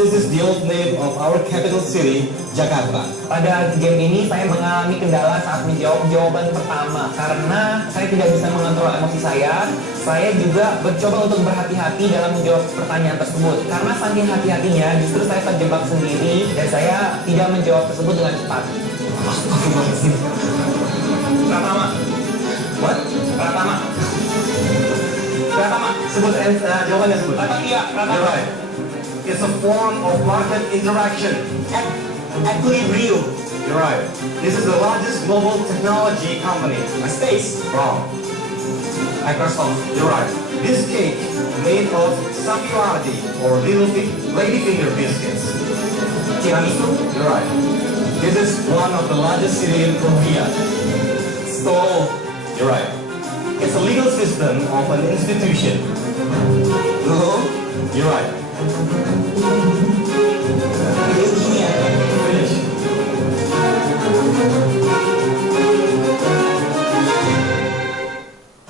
This is the old name of our capital city, Jakarta. Pada game ini saya mengalami kendala saat menjawab jawaban pertama karena saya tidak bisa mengontrol emosi saya. Saya juga mencoba untuk berhati-hati dalam menjawab pertanyaan tersebut. Karena saking hati-hatinya, justru saya terjebak sendiri dan saya tidak menjawab tersebut dengan cepat. Pratama. What? Pratama. Pratama. Sebut jawabannya sebut. Iya, Pratama. You're right. It's a form of market interaction. Equilibrium. You're right. This is the largest global technology company. Space. Wrong. Microsoft. You're right. This cake made of samuardi or ladyfinger biscuits. Tiramisu. You're right. This is one of the largest city in Korea. Seoul. You're right. It's a legal system of an institution. You're right. Finish.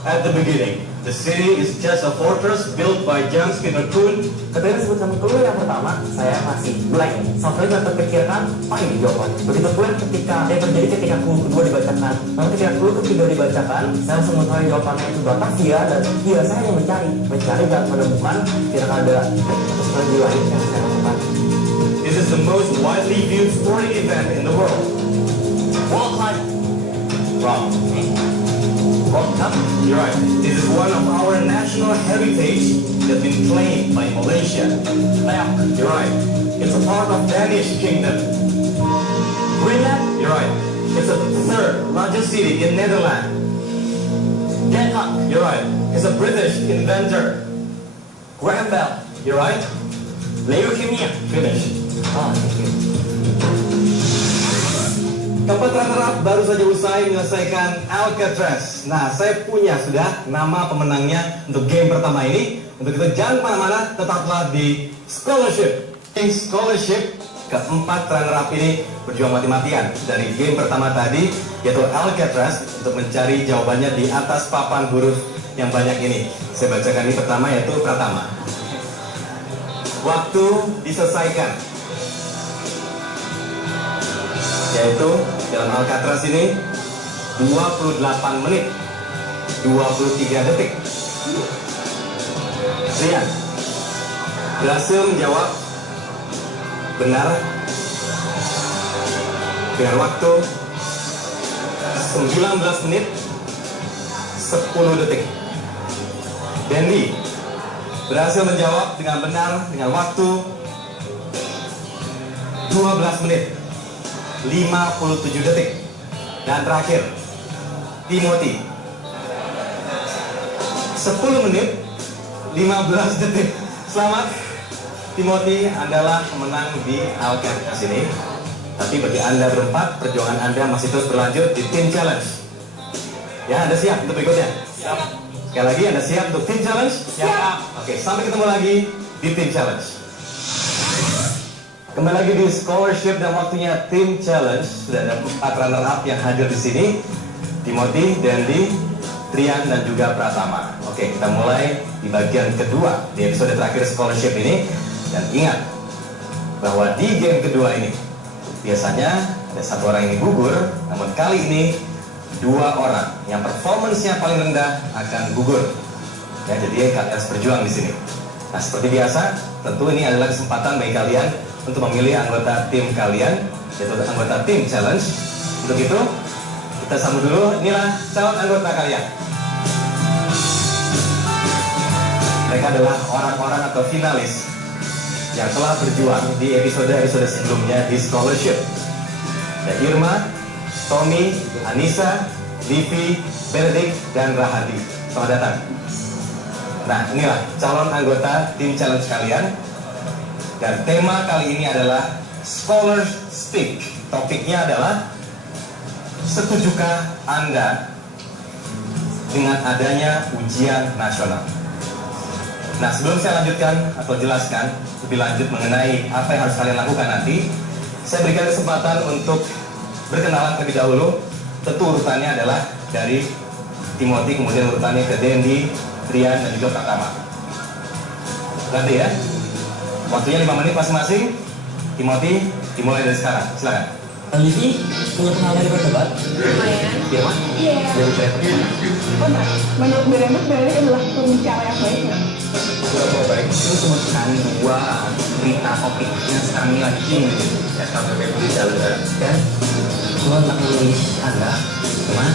At the beginning, the city is just a fortress built by Jan Skinner Kun. Ketika disebut sama clue yang pertama, saya masih blank. Sampai saya terpikirkan, apa ini jawaban? Begitu pula ketika terjadi ketika clue kedua dibacakan. Namun ketika clue ketiga dibacakan, saya langsung mengetahui jawabannya itu batavia dan iya saya hanya mencari dan menemukan tidak ada strategi lain yang saya lakukan. This is the most widely viewed sporting event in the world. Wall climb. Wrong. World Cup. You're right. This is one of our national heritage that's been claimed by Malaysia. You're right. It's a part of Danish kingdom. Greenland. You're right. It's the third largest city in Netherlands. Bangkok. You're right. It's a British inventor. Graham Bell. You're right. Leukemia. Finish. Oh, thank you. Keempat runner-up baru saja usai menyelesaikan Alcatraz. Nah, saya punya sudah nama pemenangnya untuk game pertama ini. Untuk itu jangan kemana-mana, tetaplah di Scholarship. Scholarship, keempat runner-up ini berjuang mati-matian dari game pertama tadi, yaitu Alcatraz, untuk mencari jawabannya di atas papan huruf yang banyak ini. Saya bacakan ini pertama, yaitu Pratama. Waktu diselesaikan. Yaitu dalam Alcatraz ini 28 menit 23 detik. Rian berhasil menjawab benar dengan waktu 19 menit 10 detik. Dendi berhasil menjawab dengan benar dengan waktu 12 menit 57 detik. Dan terakhir, Timothy 10 menit 15 detik. Selamat Timothy, Andalah pemenang di Alcatraz ini. Tapi bagi Anda berempat, perjuangan Anda masih terus berlanjut di Team Challenge. Ya, Anda siap untuk berikutnya? Siap. Sekali lagi, Anda siap untuk Team Challenge? Siap. Oke, sampai ketemu lagi di Team Challenge. Kembali lagi di Scholarship dan waktunya Team Challenge. Sudah ada 4 runner-up yang hadir di sini. Timothy, Dendi, Trian, dan juga Pratama. Oke, kita mulai di bagian kedua di episode terakhir Scholarship ini. Dan ingat bahwa di game kedua ini biasanya ada 1 orang yang gugur, namun kali ini 2 orang yang performance-nya paling rendah akan gugur. Ya, jadi kalian harus berjuang di sini. Nah, seperti biasa, tentu ini adalah kesempatan bagi kalian untuk memilih anggota tim kalian, yaitu anggota tim challenge. Untuk itu, kita sambut dulu. Inilah calon anggota kalian. Mereka adalah orang-orang atau finalis yang telah berjuang di episode-episode sebelumnya di Scholarship. Ada Irma, Tommy, Anissa, Livi, Benedict, dan Rahadi. Selamat datang. Nah, inilah calon anggota tim challenge kalian. Dan tema kali ini adalah Scholar Speak. Topiknya adalah, setujukah Anda dengan adanya ujian nasional? Nah, sebelum saya lanjutkan atau jelaskan lebih lanjut mengenai apa yang harus kalian lakukan nanti, saya berikan kesempatan untuk berkenalan terlebih dahulu. Tentu urutannya adalah dari Timothy, kemudian urutannya ke Dendi, Trian, dan juga Pratama. Nanti ya. Waktunya 5 menit masing-masing. Timothy, dimulai dari sekarang. Silakan. Livi, punya pengalaman di berdebat? Lumayan. Firman? Iya. Dari Brandon? Oh enggak, menurut Brandon berarti adalah pembicara yang baik ya? Berapa baik? Itu cuma sekali dua berita topik yang sekarang ini lagi ini. Ya, sampai web di jalur. Dan gue tak memilih Anda, teman.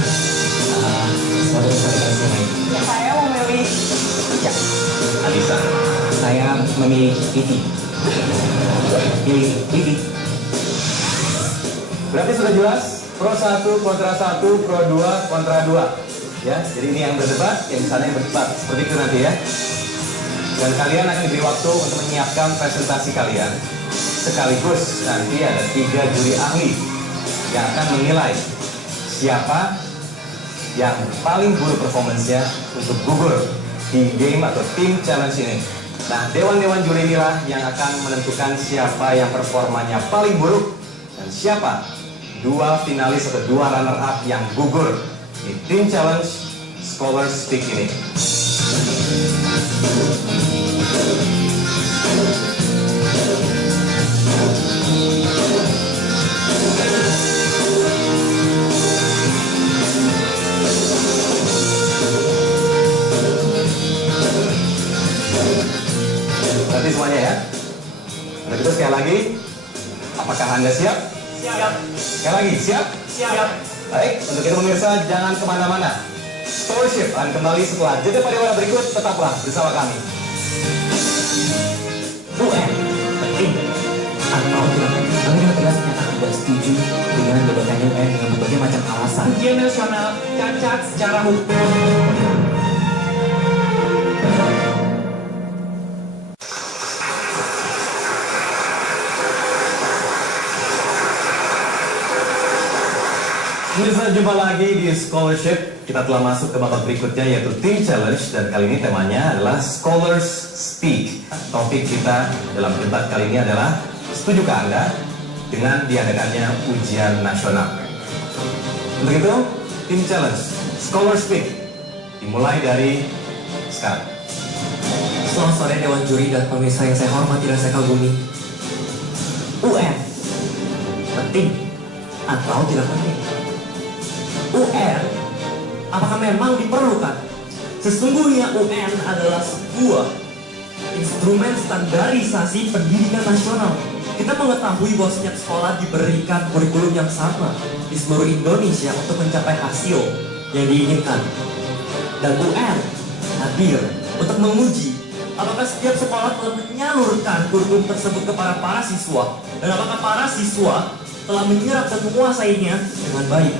Sebagai saudara saya. Ya saya memilih Ya, Alisa. saya memilih Vivi. Pilih Vivi. Berarti sudah jelas, pro 1 kontra 1, pro 2 kontra 2. Ya, jadi ini yang berdebat, yang misalnya yang berdebat. Seperti itu nanti ya. Dan kalian akan diberi waktu untuk menyiapkan presentasi kalian. Sekaligus nanti ada 3 juri ahli yang akan menilai siapa yang paling buruk performance-nya untuk gugur di game atau team challenge ini. Nah, dewan-dewan juri inilah yang akan menentukan siapa yang performanya paling buruk dan siapa 2 finalis atau 2 runner-up yang gugur di team challenge Scholar Speak ini. Berarti semuanya ya. Untuk itu sekali lagi, apakah Anda siap? siap. Sekali lagi, siap? Siap. Baik, untuk itu pemirsa jangan kemana-mana. Scholarship akan kembali setelah jeda pariwara berikut. Tetaplah bersama kami. UN penting atau tidak? Kami dengan tegas menyatakan tidak setuju dengan gagasan UN dengan berbagai macam alasan. Ujian nasional cacat secara hukum. Pemirsa, jumpa lagi di Scholarship. Kita telah masuk ke babak berikutnya yaitu Team Challenge. Dan kali ini temanya adalah Scholars Speak. Topik kita dalam debat kali ini adalah, setujukah Anda dengan diadakannya ujian nasional? Untuk itu, Team Challenge Scholars Speak dimulai dari sekarang. Selamat sore Dewan Juri dan pemirsa yang saya hormati dan saya kagumi. UN penting atau tidak penting? UN apakah memang diperlukan? Sesungguhnya UN adalah sebuah instrumen standarisasi pendidikan nasional. Kita mengetahui bahwa setiap sekolah diberikan kurikulum yang sama di seluruh Indonesia untuk mencapai hasil yang diinginkan. Dan UN hadir untuk menguji apakah setiap sekolah telah menyalurkan kurikulum tersebut kepada para siswa, dan apakah para siswa telah menyerap dan menguasainya dengan baik.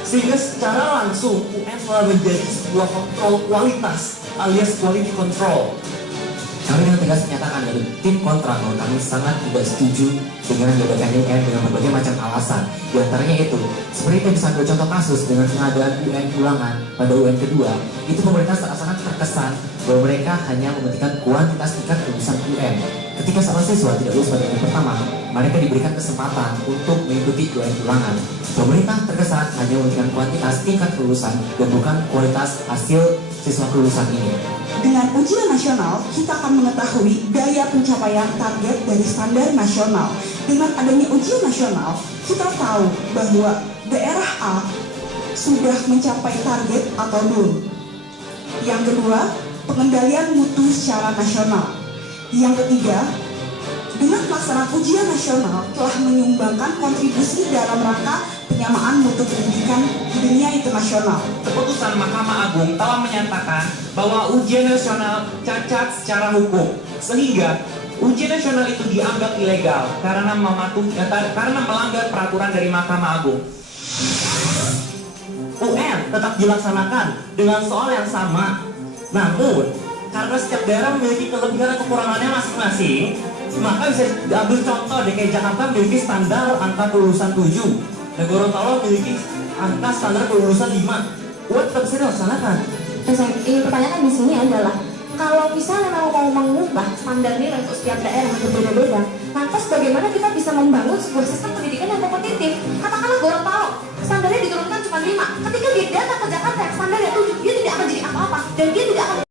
Sehingga secara langsung UN telah menjadi sebuah kontrol kualitas alias quality control. Kami dengan tegas menyatakan dari tim kontra bahwa kami sangat tidak setuju dengan gagasan UN dengan berbagai macam alasan. Di antaranya itu, seperti kita bisa ambil contoh kasus dengan pengadaan UN ulangan pada UN kedua, itu pemerintah sangat terkesan bahwa mereka hanya mementingkan kuantitas tingkat lulusan UN. Ketika seorang siswa tidak lulus pada UN pertama, mereka diberikan kesempatan untuk mengikuti UN ulangan. Pemerintah terkesan hanya mementingkan kuantitas tingkat kelulusan dan bukan kualitas hasil siswa kelulusan ini. Dengan ujian nasional, kita akan mengetahui daya pencapaian target dari standar nasional. Dengan adanya ujian nasional, kita tahu bahwa daerah A sudah mencapai target atau belum. Yang kedua, pengendalian mutu secara nasional. Yang ketiga, dengan pelaksanaan ujian nasional telah menyumbangkan kontribusi dalam rangka penyamaan mutu pendidikan di dunia internasional. Keputusan Mahkamah Agung telah menyatakan bahwa ujian nasional cacat secara hukum, sehingga ujian nasional itu dianggap ilegal karena melanggar peraturan dari Mahkamah Agung. UN tetap dilaksanakan dengan soal yang sama. Namun, karena setiap daerah memiliki kelebihan dan kekurangannya masing-masing, maka bisa diambil contoh DKI Jakarta memiliki standar angka kelulusan 7 dan Gorontalo memiliki angka standar kelulusan 5. UN tetap bisa dilaksanakan. Yang saya ingin pertanyakan di sini adalah, kalau misalnya mau mengubah standar nilai untuk setiap daerah yang berbeda-beda, lantas bagaimana kita bisa membangun sebuah sistem pendidikan yang kompetitif? Katakanlah Gorontalo, standarnya diturunkan cuma 5. Ketika dia datang ke Jakarta yang standarnya 7, dia tidak akan jadi apa-apa dan dia tidak akan